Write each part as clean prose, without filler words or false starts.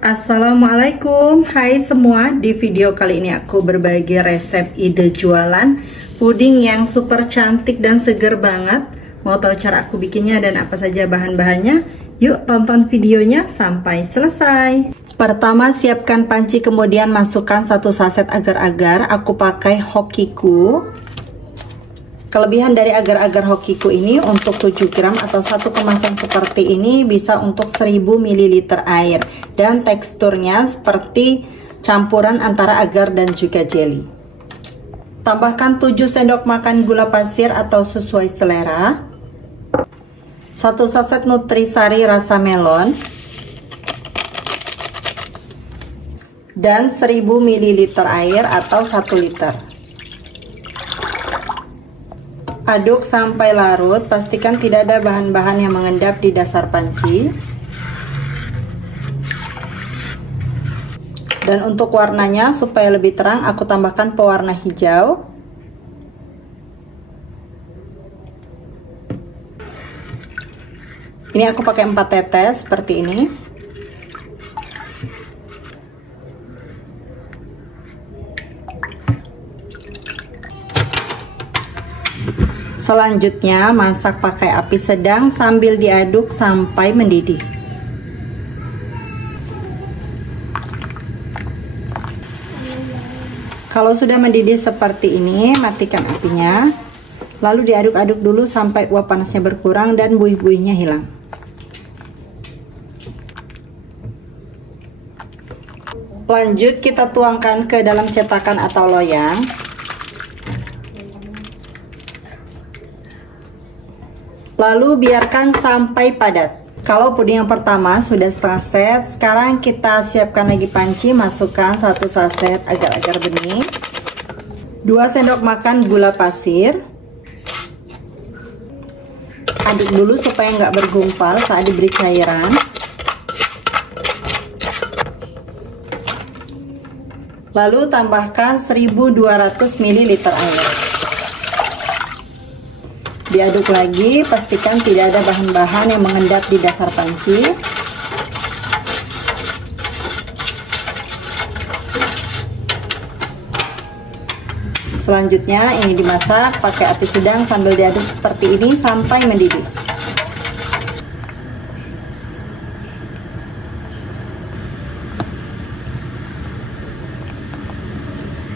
Assalamualaikum, hai semua. Di video kali ini aku berbagi resep ide jualan puding yang super cantik dan seger banget. Mau tahu cara aku bikinnya dan apa saja bahan-bahannya? Yuk tonton videonya sampai selesai. Pertama siapkan panci, kemudian masukkan 1 saset agar-agar. Aku pakai Hokiku. Kelebihan dari agar-agar Hokiku ini untuk 7 gram atau 1 kemasan seperti ini bisa untuk 1000 ml air. Dan teksturnya seperti campuran antara agar dan juga jelly. Tambahkan 7 sendok makan gula pasir atau sesuai selera. 1 saset nutrisari rasa melon. Dan 1000 ml air atau 1 liter. Aduk sampai larut, pastikan tidak ada bahan-bahan yang mengendap di dasar panci. Dan untuk warnanya supaya lebih terang, aku tambahkan pewarna hijau. Ini aku pakai 4 tetes seperti ini. Selanjutnya masak pakai api sedang sambil diaduk sampai mendidih. Kalau sudah mendidih seperti ini, matikan apinya. Lalu diaduk-aduk dulu sampai uap panasnya berkurang dan buih-buihnya hilang. Lanjut kita tuangkan ke dalam cetakan atau loyang. Lalu biarkan sampai padat. Kalau puding yang pertama sudah setengah set, sekarang kita siapkan lagi panci, masukkan 1 saset agar-agar bening, 2 sendok makan gula pasir. Aduk dulu supaya nggak bergumpal saat diberi cairan. Lalu tambahkan 1200 ml air. Diaduk lagi, pastikan tidak ada bahan-bahan yang mengendap di dasar panci. Selanjutnya ini dimasak pakai api sedang sambil diaduk seperti ini sampai mendidih.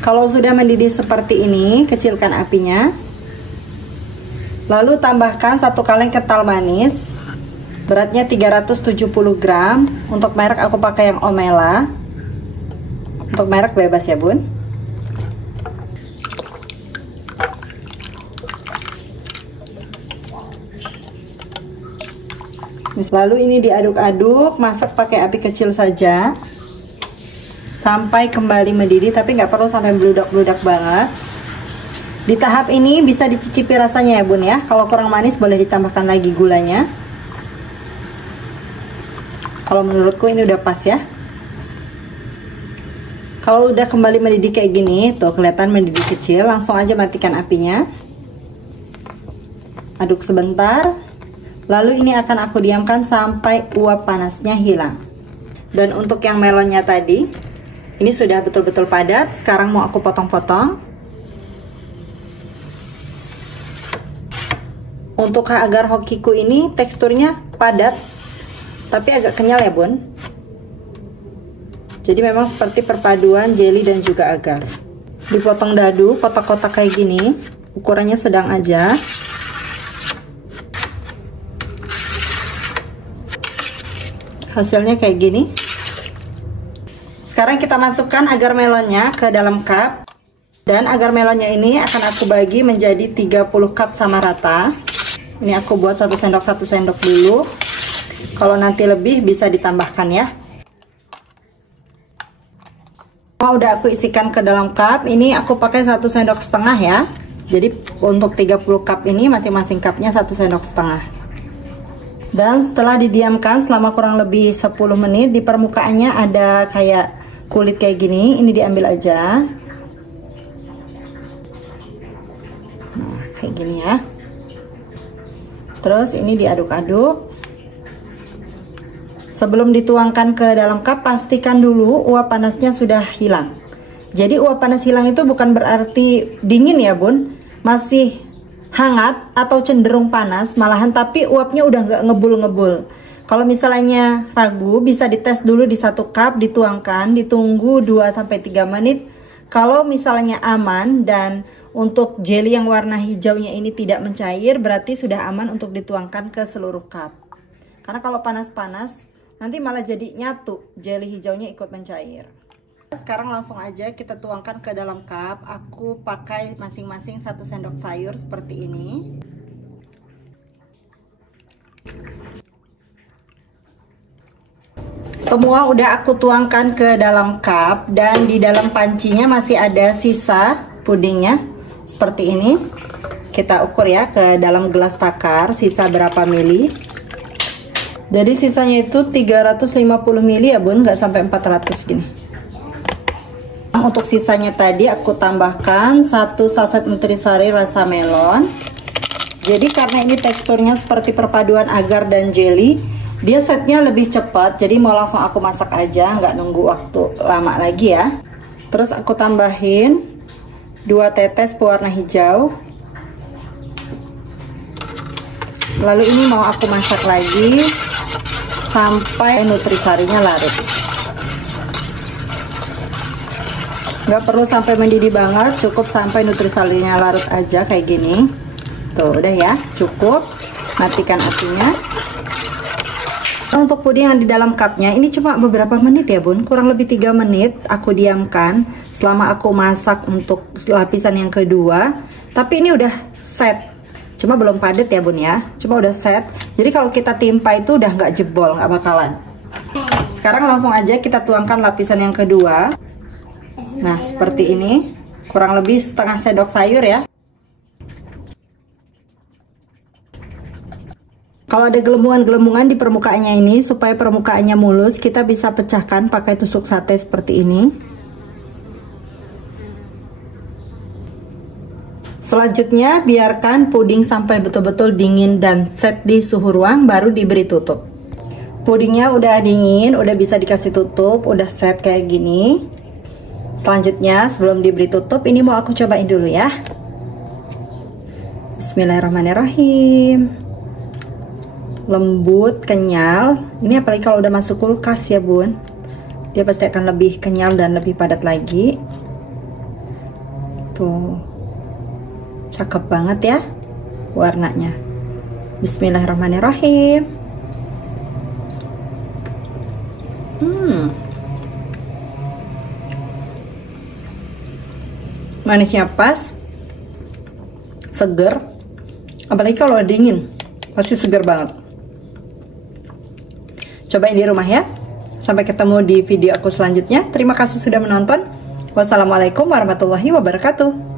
Kalau sudah mendidih seperti ini, kecilkan apinya. Lalu tambahkan 1 kaleng kental manis, beratnya 370 gram. Untuk merek aku pakai yang Omela. Untuk merek bebas ya bun. Lalu ini diaduk-aduk, masak pakai api kecil saja sampai kembali mendidih, tapi nggak perlu sampai meludak-ludak banget. Di tahap ini bisa dicicipi rasanya ya bun ya. Kalau kurang manis boleh ditambahkan lagi gulanya. Kalau menurutku ini udah pas ya. Kalau udah kembali mendidih kayak gini, tuh kelihatan mendidih kecil, langsung aja matikan apinya. Aduk sebentar. Lalu ini akan aku diamkan sampai uap panasnya hilang. Dan untuk yang melonnya tadi, ini sudah betul-betul padat. Sekarang mau aku potong-potong. Untuk agar Hokiku ini teksturnya padat tapi agak kenyal ya bun. Jadi memang seperti perpaduan jelly dan juga agar. Dipotong dadu kotak-kotak kayak gini, ukurannya sedang aja. Hasilnya kayak gini. Sekarang kita masukkan agar melonnya ke dalam cup. Dan agar melonnya ini akan aku bagi menjadi 30 cup sama rata. Ini aku buat 1 sendok dulu. Kalau nanti lebih bisa ditambahkan ya. Udah aku isikan ke dalam cup. Ini aku pakai 1,5 sendok ya. Jadi untuk 30 cup ini masing-masing cupnya 1,5 sendok. Dan setelah didiamkan selama kurang lebih 10 menit, di permukaannya ada kayak kulit kayak gini. Ini diambil aja. Nah, kayak gini ya. Terus ini diaduk-aduk Sebelum dituangkan ke dalam cup, pastikan dulu uap panasnya sudah hilang. Jadi uap panas hilang itu bukan berarti dingin ya bun, masih hangat atau cenderung panas malahan, tapi uapnya udah nggak ngebul-ngebul. Kalau misalnya ragu, bisa dites dulu di 1 cup, dituangkan, ditunggu 2-3 menit. Kalau misalnya aman dan untuk jelly yang warna hijaunya ini tidak mencair, berarti sudah aman untuk dituangkan ke seluruh cup. Karena kalau panas-panas nanti malah jadi nyatu, jelly hijaunya ikut mencair. Sekarang langsung aja kita tuangkan ke dalam cup. Aku pakai masing-masing 1 sendok sayur seperti ini. Semua udah aku tuangkan ke dalam cup, dan di dalam pancinya masih ada sisa pudingnya seperti ini. Kita ukur ya ke dalam gelas takar sisa berapa mili. Jadi sisanya itu 350 mili ya bun, nggak sampai 400 gini. Untuk sisanya tadi aku tambahkan 1 saset nutrisari rasa melon. Jadi karena ini teksturnya seperti perpaduan agar dan jelly, dia setnya lebih cepat, jadi mau langsung aku masak aja, nggak nunggu waktu lama lagi ya. Terus aku tambahin 2 tetes pewarna hijau. Lalu ini mau aku masak lagi sampai nutrisarinya larut. Nggak perlu sampai mendidih banget, cukup sampai nutrisarinya larut aja kayak gini. Tuh udah ya, cukup. Matikan apinya. Untuk puding yang di dalam cupnya ini cuma beberapa menit ya bun, kurang lebih 3 menit aku diamkan selama aku masak untuk lapisan yang kedua. Tapi ini udah set, cuma belum padat ya bun ya, cuma udah set. Jadi kalau kita timpa itu udah nggak jebol, nggak bakalan. Sekarang langsung aja kita tuangkan lapisan yang kedua. Nah seperti ini, kurang lebih setengah sendok sayur ya. Kalau ada gelembungan-gelembungan di permukaannya ini, supaya permukaannya mulus, kita bisa pecahkan pakai tusuk sate seperti ini. Selanjutnya, biarkan puding sampai betul-betul dingin dan set di suhu ruang, baru diberi tutup. Pudingnya udah dingin, udah bisa dikasih tutup, udah set kayak gini. Selanjutnya, sebelum diberi tutup, ini mau aku cobain dulu ya. Bismillahirrahmanirrahim. Lembut, kenyal. Ini apalagi kalau udah masuk kulkas ya bun, dia pasti akan lebih kenyal dan lebih padat lagi. Tuh, cakep banget ya warnanya. Bismillahirrahmanirrahim. Manisnya pas, seger, apalagi kalau dingin pasti seger banget. Cobain di rumah ya. Sampai ketemu di video aku selanjutnya. Terima kasih sudah menonton. Wassalamualaikum warahmatullahi wabarakatuh.